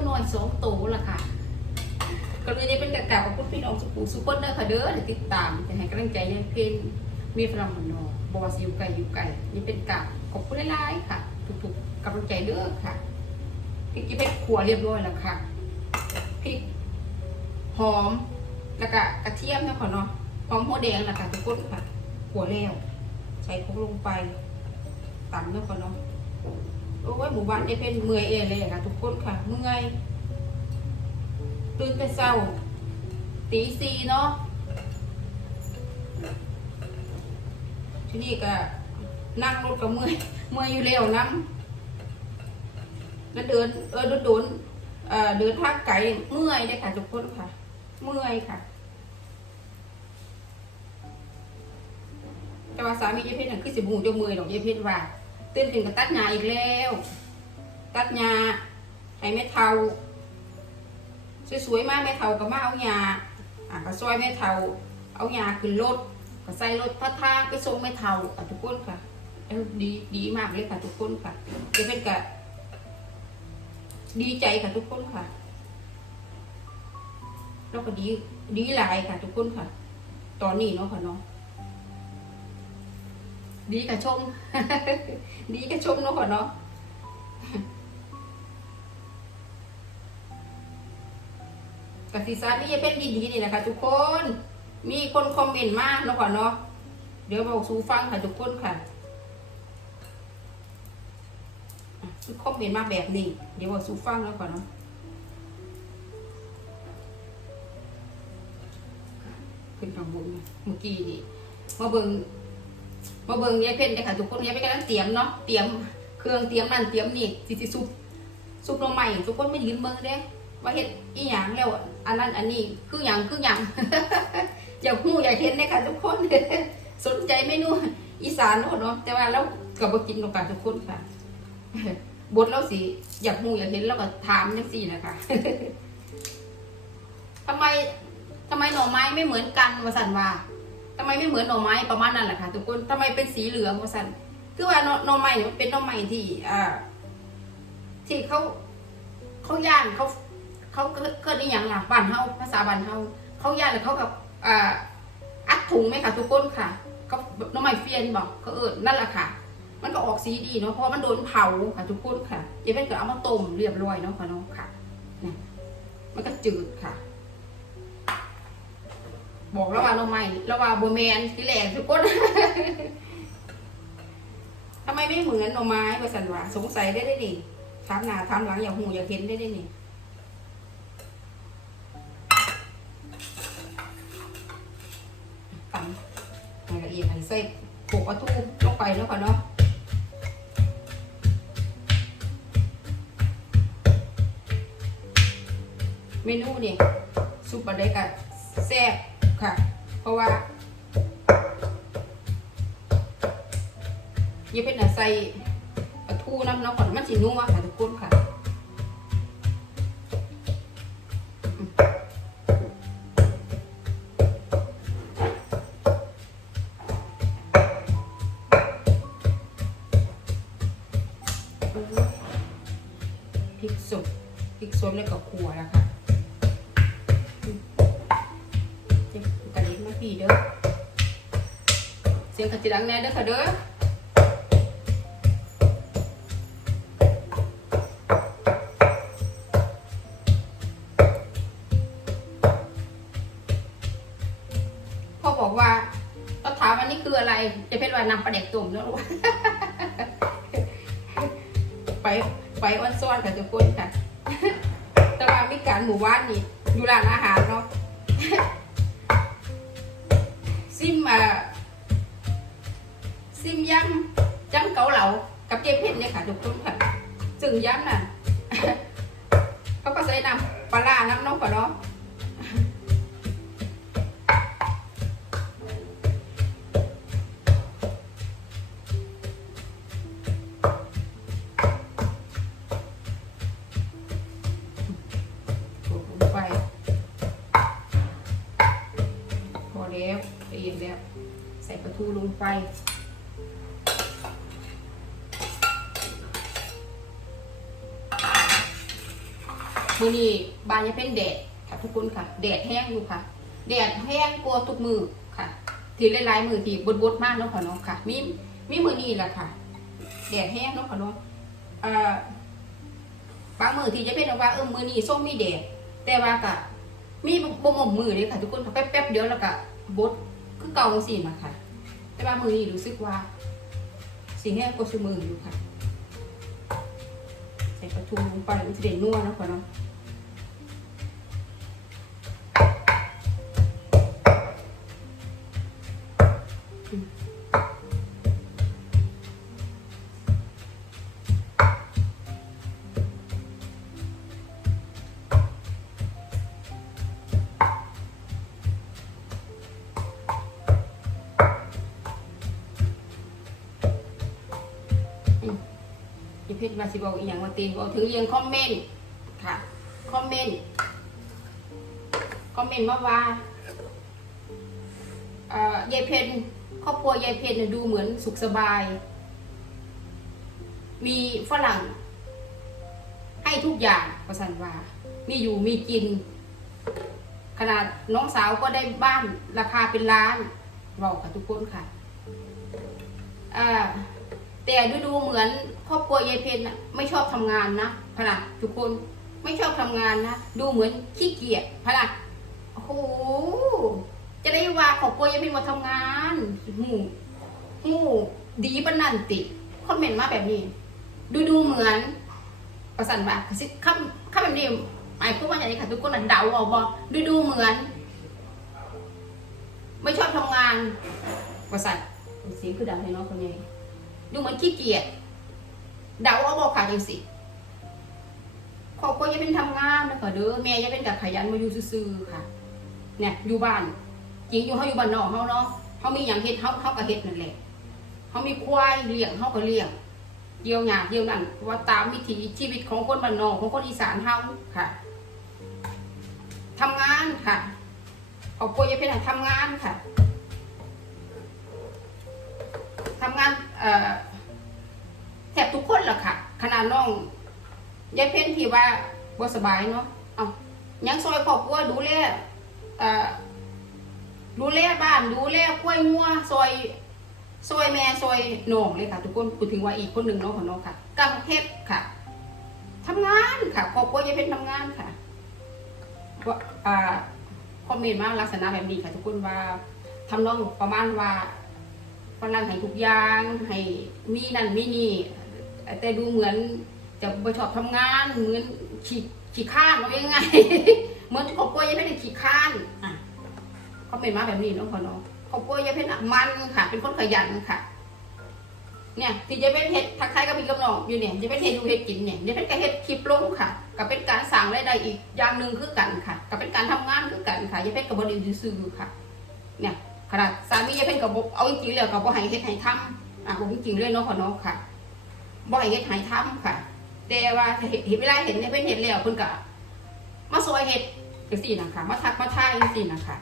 ใส่ปลาทูน้อยสองโตละค่ะก็เลยยายเป็นกะกะกับคุณพี่น้องสุขุสุขคนเด้อค่ะเด้อติดตามจะให้กำลังใจยายเพชรเมฆรำวันเนบอสอยู่ไกลอยู่ไกลนี่เป็นกะขอบคุณหลายๆค่ะ ทุกๆกำลังใจเด้อค่ะพริกยายเพชรขัวเรียบร้อยแล้วค่ะพริกหอมแล้วก็กระเทียมนะค่ะเนาะหอมหัวแดงนะค่ะทุกคนค่ะหัวแล้วใส่คลุกลงไปตำนะค่ะเนาะ โอ้ยหมู่บ้านจะเป็นเมื่อยเอเลยค่ะทุกคนค่ะเมื่อยตื่นแต่เช้าตีสี่เนาะที่นี่ก็นั่งรถก็เมื่อยเมื่อยอยู่แล้วนั่งแล้วเดินเออโดนเออเดินทางไกลเมื่อยเลยค่ะทุกคนค่ะ เมื่อยค่ะ แต่ว่าสามียายเพชรน่ะคือสิบหูจะเมื่อดอกยายเพชรว่า ตื่นขึ้นก็ตัดหญ้าอีกแล้ว ตัดหญ้าให้แม่เทาสวยๆมากแม่เทาก็มาเอาหญ้าอะก็ซอยแม่เทาเอาหญ้าขึ้นรถก็ใส่รถพระทางไปส่งแม่เทาอะทุกคนค่ะเออดีดีมากเลยค่ะ ทุกคนค่ะยายเพชรก็ดีใจค่ะทุกคนค่ะแล้วก็ดีดีหลายค่ะ ทุกคนค่ะ ตอนนี้เนาะค่ะเนาะ ดีกับชม ดีกับชมเนาะค่ะเนาะกสิสานี่เป็นดีๆนี่แหละค่ะทุกคน มีคนคอมเมนต์มากเนาะค่ะเนาะ เดี๋ยวบอกสูฟังค่ะทุกคนค่ะคอมเมนต์มาแบบนี้ เดี๋ยวบอกสูฟังแล้วก่อนเนาะขึ้นข้างบนเมื่อกี้นี่มาเบิง มาเบิงยายเพ่นเลยค่ะทุกคนยายเพ่นกำลังเตรียมเนาะเตรียมเครื่องเตรียมนั่นเตรียมนี่สิสิซุปซุปหน่อใหม่ทุกคนไม่ยืนเบิงเด้ว่าเฮ็ดอีหยังแล้วอันนั้นอันนี้คือหยังคือหยังอย่าหูอย่าเห็นเลยค่ะทุกคนสนใจเมนูอีสานเนาะเนาะแต่ว่าเราก็บ่กินหรอกค่ะทุกคนค่ะบทเราสิอยากหูอยากเห็นเราก็ถามจังซี่นะคะทำไมทำไมหน่อไม้ไม่เหมือนกันวสันว่า ทำไมไม่เหมือนหน่อไม้ประมาณนั้นแหละค่ะทุกคนทำไมเป็นสีเหลืองวสันคือว่าหน่อหน่อไม้เนี่ยมันเป็นหน่อไม้ที่ อ่า ที่เขาเขาย่างเขาเขาเกิดอีหยังล่ะบ้านเฮาภาษาบ้านเฮาเขาย่างแล้วเขากับอ่าอัดถุงไหมค่ะ ทุกคนค่ะเขาหน่อไม้เฟียนบอกเขาเออนั่นแหละค่ะ มันก็ออกสีดีเนาะเพราะมันโดนเผาค่ะ ทุกคนค่ะเดี๋ยวแม่ก็เอามาต้มเรียบร้อยเนาะค่ะเนาะค่ะนี่มันก็จืดค่ะ บอกแล้วว่าเราไม่แล้วว่าโบแมนที่แหลกทุกคนทำไมไม่เหมือนหน่อไม้ประสันว่าสงสัยได้ได้ดิถามหน้าถามหลังอยากหูอยากเห็นได้ได้นี่ตำให้ละเอียดให้ใส่โขกปลาทูลงไปแล้วค่ะเนาะเมนูนี่ซุปปลาเด็กอะแซ่บ ค่ะ เพราะว่าอย่เป็นอะใส่ปลาทูน้ำนาะก่อนมันสินัวค่ะทุกคนค่ะพริกสดพริกสดแล้วก็ขัวแล้วค่ะ พี่เด้อเสียงกระจิดังแน่เด้อค่ะเด้อพ่อบอกว่าเราถามว่านี่คืออะไร จะเป็นว่านำปลาเด็กตุ่มแล้วไปไปอ้อนซ้อนกับทุกคนค่ะ แต่ว่ามีการหมู่บ้านนี่อยู่ร้านอาหารเนาะ ซิมอ่าซิมยำยำเกาเหลากับเจ๊เพชรเนี่ยค่ะทุกคนค่ะซึ่งยำน่ะเขาก็ใส่น้ำปลาร้าน้ำน้องปลาเนาะ ส่ปลาทูลงไป มือนี้บานยังเป็นแดดค่ะทุกคนค่ะ แดดแห้งอยู่ค่ะ แดดแห้งกลัวทุกมือค่ะที่หลายๆมือที่บดบดๆมากเนาะค่ะเนาะค่ะ มีมีมือนี้แหละค่ะ แดดแห้งเนาะค่ะนาะเอ่อบางมือที่จะเป็นว่าเออมือนี้ส้มมีแดดแต่ว่าก็มีบ่มมมือเลยค่ะ ทุกคนแป๊บๆเดียวแล้วก็บด คือเก่าสินะคะ แต่ว่ามือนี้รู้สึกว่าสีแห้งกว่าชูมืออยู่ค่ะ ใส่กระทูลงไปมันจะเด่นนัวนะค่ะเนาะ เพชรมาสิบอกอีกอย่างว่าตีบอกถึงเรียงคอมเมนต์ค่ะคอมเมนต์คอมเมนต์มาว่าเอ่อยายเพนครอบครัวยายเพนดูเหมือนสุขสบาย มีฝรั่ง ให้ทุกอย่างประสันว่า มีอยู่มีกิน ขนาดน้องสาวก็ได้บ้านราคาเป็นล้านบอกกับทุกคนค่ะอ่า แต่ดูดูเหมือนครอบครัวยายเพนน่ะไม่ชอบทำงานนะพะนะทุกคนไม่ชอบทำงานนะดูเหมือนขี้เกียจพะนะโอ้โหจะได้ว่าครอบครัวยายเพนมาทำงานหูหูดีปนันติคอมเมนต์มาแบบนี้ ดูดูเหมือนประสันว่าคือคำคำแบบนี้หมายความว่าอย่างไรค่ะทุกคนน่ะเดาเอาบ่ดูดูเหมือน ไม่ชอบทำงานประสันเสียงคือดังให้น้องคนนี้ ดูเหมือนขี้เกียจเดาเอาบอกค่ะจังสิครอบครัวจะเป็นทำงานนะคะเด้อแม่จะเป็นกับขยันมาอยู่ซื่อๆค่ะ เนี่ยอยู่บ้านจริงอยู่เขาอยู่บ้านนอกเขาเนาะเขามีอย่างเฮ็ดเขาเขาก็เฮ็ดนั่นแหละเขามีควายเลี้ยงเขาก็เลี้ยงเดียวหยาเดียวนั่นว่าตามวิถีชีวิตของคนบ้านนอกของคนอีสานเฮาค่ะทำงานค่ะครอบครัวจะเป็นให้ทำงานค่ะทำงาน แทบทุกคนแหละค่ะ ขนาดน้องยายเพ้นที่ว่าบ่สบายเนาะเอายังซอยครอบครัวดูแลดูแลบ้านดูแลกล้วยงัวซอยซอยแม่ซอยน้องเลยค่ะ ทุกคนพูดถึงว่าอีกคนหนึ่งเนาะของน้องค่ะกังเทพค่ะทำงานค่ะครอบครัวยายเพ้นทำงานค่ะว่าอ่าคอมเมนต์มาลักษณะแบบนี้ค่ะ ทุกคนว่าทำน้องประมาณว่า ฝรั่งให้ทุกอย่างให้มีนั่นมีนี่แต่ดูเหมือนจะบ่ชอบทำงานเหมือนขี้ขี้ข้านว่ายังไงเหมือนครอบครัวยังไม่ได้ขี้ข้านอะเขาเป็นมาแบบนี้เน้องพอน้องครอบครัวยายเพชรน่มันค่ะ เป็นคนขยันค่ะ เนี่ยที่ยายเพชรเฮ็ดทักทายกับพี่กับน้องอยู่เนี่ยยายเพชรเฮ็ดดูเฮ็ดกินเนี่ยยายเพชรก็เฮ็ดคลิปลงค่ะก็เป็นการสั่งรายได้อีกอย่างหนึ่งคือกันค่ะก็เป็นการทำงานคือกันค่ะยายเพชรก็บ่ได้อยู่ซื่อค่ะ เนี่ย ขนาดสามียายเพ่นก็บอกเอาจริงๆแล้วก็บ่ให้เฮ็ดให้ทำอะบอกจริงๆเลยเนาะพ่อเนาะค่ะบ่ให้เฮ็ดให้ทำค่ะ แต่ว่าเห็นเวลาเห็นเนี่ยเพิ่นเฮ็ดแล้วเพิ่นก็มาซอยเฮ็ดจังซี่นะคะมาทักมาทายจังซี่นะคะ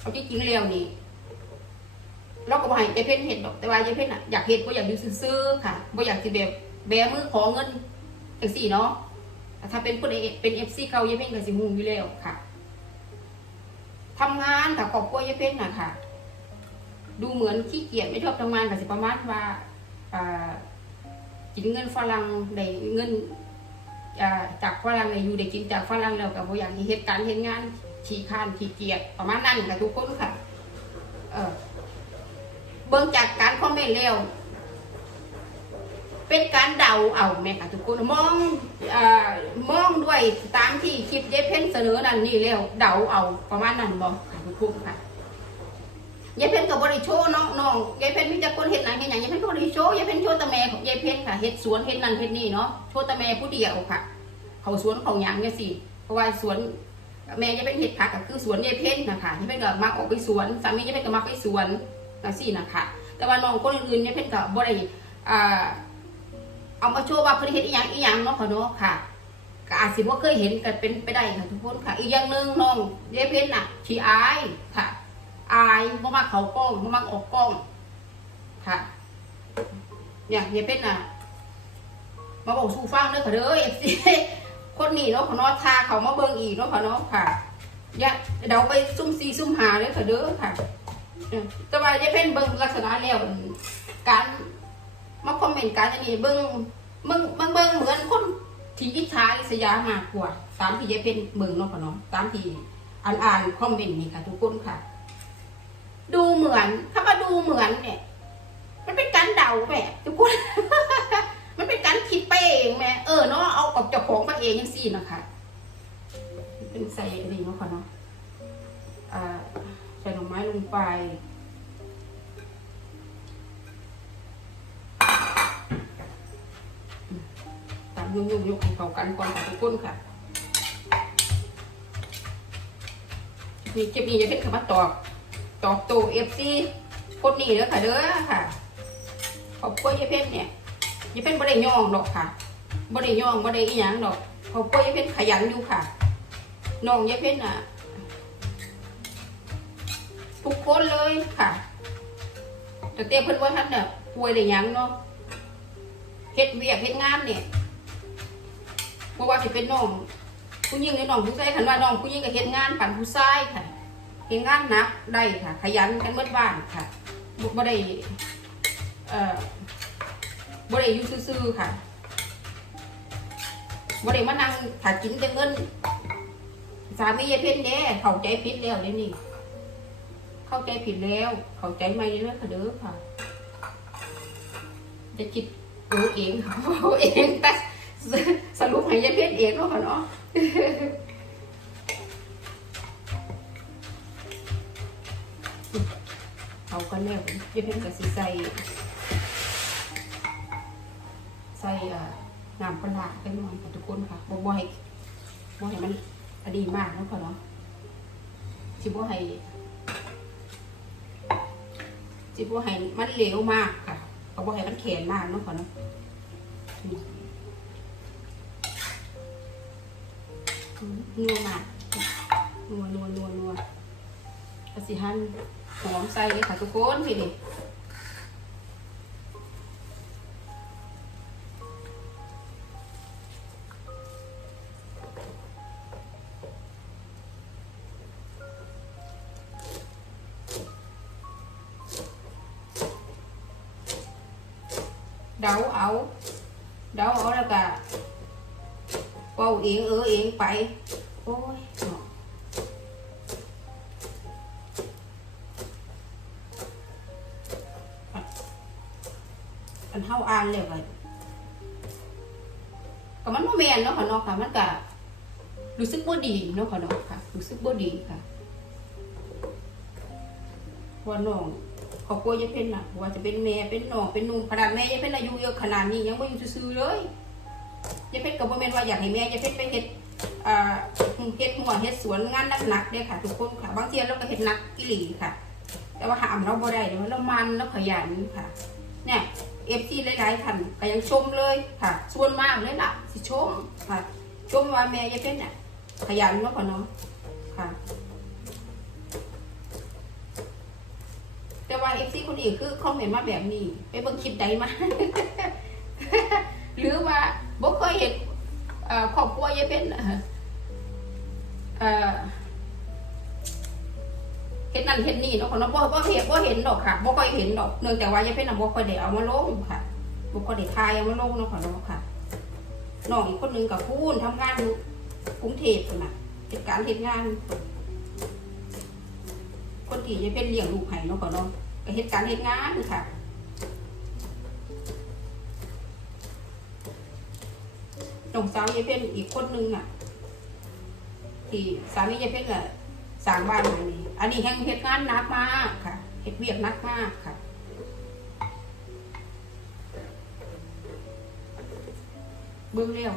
เอาจริงๆแล้วนี่เราก็บ่ให้ยายเพ่นเฮ็ดดอกแต่ว่ายายเพ่นน่ะอยากเฮ็ดบ่อยากอยู่ซื่อๆค่ะบ่อยากสิแบบแบมือขอเงินจังซี่เนาะถ้าเป็นผู้ใดเป็น FC เก่ายายเพ่นก็สิฮู้อยู่แล้วค่ะ ทำงานกับครอบครัวยายเพชรน่ะค่ะ ดูเหมือนขี้เกียจไม่ชอบทำงานกับสิประมาณว่าอ่ากินเงินฝรั่งได้เงินจากฝรั่งได้อยู่ได้กินจากฝรั่งแล้วกับบ่อยากให้เหตุการณ์เห็นงานขี้ข้านขี้เกียจประมาณนั้นค่ะทุกคนค่ะ เออเบิ่งจากการคอมเมนต์แล้ว เป็นการเดาเอาแม่ค่ะทุกคนมองอมองด้วยตามที่คลิปเยเพ่นเสนอนั่นนี่แล้วเดาเอาประมาณนั้นบอกค่ะทุกคนค่ะยายเพ่นกับบริโชน้องน้องยายเพ่นมีแต่คนเห็นหนังเห็นอย่างยายเพ่นก็บริโชยายเพ่นโชตะแม่ของยายเพ่นค่ะเฮ็ดสวนเฮ็ดนั่นเฮ็ดนี่เนาะโชตะแม่ผู้เดียวค่ะ เขาสวนเขาหยังเนี่ยสิเพราะว่าสวนแม่ยายเพ่นเฮ็ดผักก็คือสวนยายเพ่นนะคะยายเพ่นก็มักออกไปสวนสามียายเพ่นก็มักไปสวนจังซี่นะคะแต่ว่าน้องคนอื่นๆยายเพ่นก็บ่ได้อ่า เอามาโชว์ว่าเพิ่นเฮ็ดอีหยังอีหยังเนาะค่ะเนาะค่ะก็อาจสิบ่เคยเห็นกันเป็นไปได้ค่ะทุกคนค่ะ อีกอย่างหนึ่งน้องยายเพ็ญน่ะขี้อายค่ะ อายบ่มักเขากล้องบ่มักออกกล้องค่ะเนี่ยเฮียเป็ดน่ะมาบอกสู่ฟังเด้อค่ะเด้อเอฟซีคนนี้เนาะขอเนาะทาเขามาเบิ่งอีกเนาะขอเนาะค่ะอย่าเดาไปซุ่มซีซุ่มหาเลยค่ะเด้อค่ะเออแต่ว่าจะเป็นเบิ่งลักษณะแล้วการ มาคอมเมนต์การอันนี้เบิ่งเบิ่งเบิ่งเบิ่งเหมือนคนที่อิจฉาอิสยามากกว่าตามที่จะเป็นเบิ่งเนาะค่ะเนาะตามที่อ่านอ่านคอมเมนต์นี่ค่ะ ทุกคนค่ะ ดูเหมือนถ้ามาดูเหมือนเนี่ย มันเป็นการเดาแหมทุกคน มันเป็นการคิดไปเองแม่เออเนาะเอาออกจากของมาเองยังสี่นะคะเป็นใส่อันนี้เนาะค่ะเนาะอ่าใส่หน่อไม้ลงไป ยุ่งยุ่งยกให้เข้ากันก่อนค่ะทุกคนค่ะนี่เก็บนี่จะเป็นคำว่าตอก ตอกตัวเอฟซีคนนี้เด้อค่ะเด้อค่ะ ขอบคุณยายเพ็ญเนี่ยยายเพ็ญบ่ได้ย่องดอกค่ะบ่ได้ย่องบ่ได้อีหยังดอก ขอบคุณยายเพ็ญขยันอยู่ค่ะ น้องยายเพ็ญน่ะ ทุกคนเลยค่ะ แต่เต้เพิ่นว่าท่านเนี่ยป่วยได้หยังเนาะเฮ็ดเวียกเฮ็ดงานเนี่ย บ่ว่าสิเป็นน้องผู้หญิงหรือน้องผู้ชายคันว่าน้องผู้หญิงก็เฮ็ดงานปันผู้ชายค่ะเฮ็ดงานหนักได้ค่ะ ขยันกันเบิดบ้านค่ะบ่บได้เอ่อบ่ได้อยู่ซื่อๆค่ะบ่ได้มานั่งถ้ากินแต่เงินสามียาเพ็ญเด้เข้าใจผิดแล้วเดี๋ยวนี้เข้าใจผิดแล้ว เข้าใจไหมเด้อค่ะเด้อค่ะจะคิดรู้เองรู้เองแต่ สรุปให้ยายเพชรเองเนาะค่ะเนาะเอากันแล้วยายเพชรก็สิใส่ใส่น้ำปลาร้าไปหน่อยค่ะทุกคนค่ะบ่บ่ให้บ่ให้มันอดีมากเนาะค่ะเนาะสิบ่ให้จิบว่าให้มันเหลวมากค่ะเขาบอกให้มันแข็งมากเนาะค่ะเนาะอืม นัวมากนัวนัวนัวนัวกระสิหั่นหอมใส่เลยค่ะทุกคนพี่ดิเดาเอาเดาเอาแล้วก็เป่าเองเออเองไป โอ้ยเนาะอันเท่าอ่านเลยไปก็มันบ่แมนเนาะค่ะเนาะค่ะ มันก็รู้สึกบ่ดีเนาะค่ะเนาะค่ะ รู้สึกบ่ดีค่ะว่าน้องครอบครัวยายเพ็ญน่ะว่าจะเป็นแม่เป็นน้องเป็นนุ่งขนาดแม่ยายเพ็ญอายุเยอะขนาดนี้ยังบ่อยู่ซื่อเลยยายเพ็ญก็บ่แม่นว่าอยากให้แม่ยายเพ็ญไปเฮ็ด เฮ็ดหัวเฮ็ดสวนงานหนักๆเด้ค่ะ ทุกคนค่ะ บางทีเราก็เฮ็ดหนักอีหลีค่ะ แต่ว่าหามเราบ่ได้เดี๋ยวเรามันเราขยันค่ะ เนี่ยเอฟซีหลายๆท่านก็ยังชมเลยค่ะ ส่วนมากเลยล่ะ สิชมค่ะ ชมว่าแม่ยายเพชรเนี่ยขยันเนาะค่ะเนาะค่ะ แต่ว่าเอฟซีคนอื่นคือคอมเมนต์มาแบบนี้ ไปเบิ่งคลิปใดมา หรือว่าบ่เคยเห็นเอ่อ ครอบครัวยายเพชรน่ะเอ่อเห็นนั่นเห็นนี่เนาะค่ะเนาะบ่บ่เห็นบ่เห็นดอกค่ะบ่ค่อยเห็นดอกเนื่องจากว่ายายเพชรน่ะบ่ค่อยได้เอามาลงค่ะบ่ค่อยได้ทายเอามาลงเนาะค่ะเนาค่ะน้องอีกคนนึงก็พูนทำงานอยู่กรุงเทพนน่ะเฮ็ดการเฮ็ดงาน คนที่ยายเพชรเลี้ยงลูกให้เนาะค่ะเนาก็เฮ็ดการเฮ็ดงานค่ะ น้องสาวยายเพชรอีกคนหนึงน่ะ ที่สามียายเพชรน่ะสร้างบ้านอันนี้ อันนี้แห่งเฮ็ดงานหนักมากค่ะเฮ็ดเวียกหนักมากค่ะเบิ่งแล้ว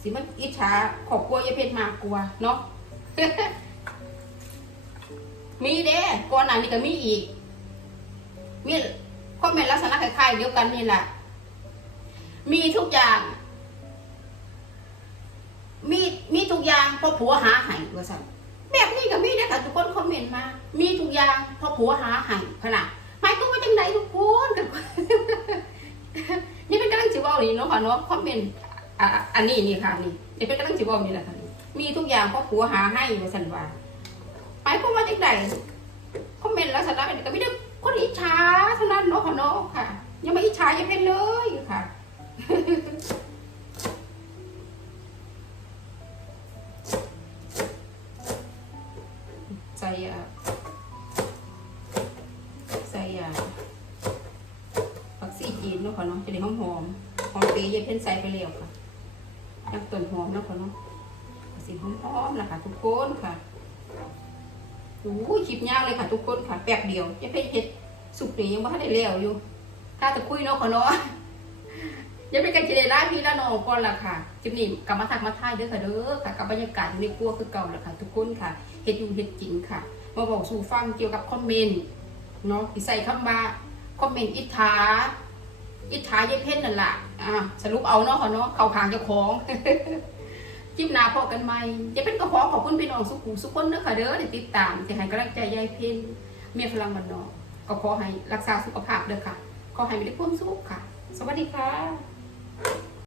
สิมันอิจฉาขอบครัวยายเพชรมากกว่าเนาะ มีเด้ก่อนหน้านี้ก็มีอีก มีคอมเมนต์ลักษณะคล้ายๆเดียวกันนี่แหละ มีทุกอย่าง มีมีทุกอย่างเพราะผัวหาให้ว่าสั่นแบบนี้ก็มีนะค่ะทุกคนคอมเมนต์มา มีทุกอย่างเพอผัวหาใหายขนาดหมายก็ว่าจังไดทุกคนกันนี่เป็นกำลังจิเว่านี่เนาะค่ะเนาะคอมเมนต์อันนี้นี่ค่ะนี่นี่เป็นกำลังจิเว่านี่แหละค่ะมีทุกอย่างเพราะผัวหาให้ว่าสันว่าหมายก็ว่าจังไดคอมเมนต์แล้วสันว่าก็ไม่ได้คนอิจฉาเท่านั้นเนาะค่ะเนาะค่ะยังไม่อิจฉายังเป็น ๆหอมเปรี้ยเพ่นใส่ไปแล้วค่ะยักต้นหอมเนาะค่ะเนาะสีหอมๆนะคะทุกคนค่ะโอ้ยคลิปยากเลยค่ะทุกคนค่ะแป๊บเดียวจะเพ่นเห็ดสุกนี่ยังไม่ได้แล้วอยู่ถ้าจะคุยเนาะค่ะเนาะยังเป็นการเจรจาพี่ละน้องก่อนล่ะค่ะจิมนี่กลับมาทักมาทายเด้อค่ะเด้อค่ะกับบรรยากาศในครัวคือเก่าล่ะค่ะ ทุกคนค่ะเฮ็ดอยู่เฮ็ดกินค่ะมาบอกสู่ฟังเกี่ยวกับคอมเมนต์เนาะที่ใส่คำว่าคอมเมนต์อิทธาอิทธายายเพ่นนั่นแหละ อ่าสรุปเอาเนาะค่ะเนาะเข่าขางเจ้าของจิ้มหนาพอกันไหมจะเป็นกระเพาะขอบคุณพี่น้องสุขุมสุขคนเด้อค่ะเด้อที่ติดตามที่ให้กำลังใจยายเพนเมียพลังมันนาะก็ขอให้รักษาสุขภาพเด้อค่ะ ขอให้มีแต่ความสุขค่ะ สวัสดีค่ะ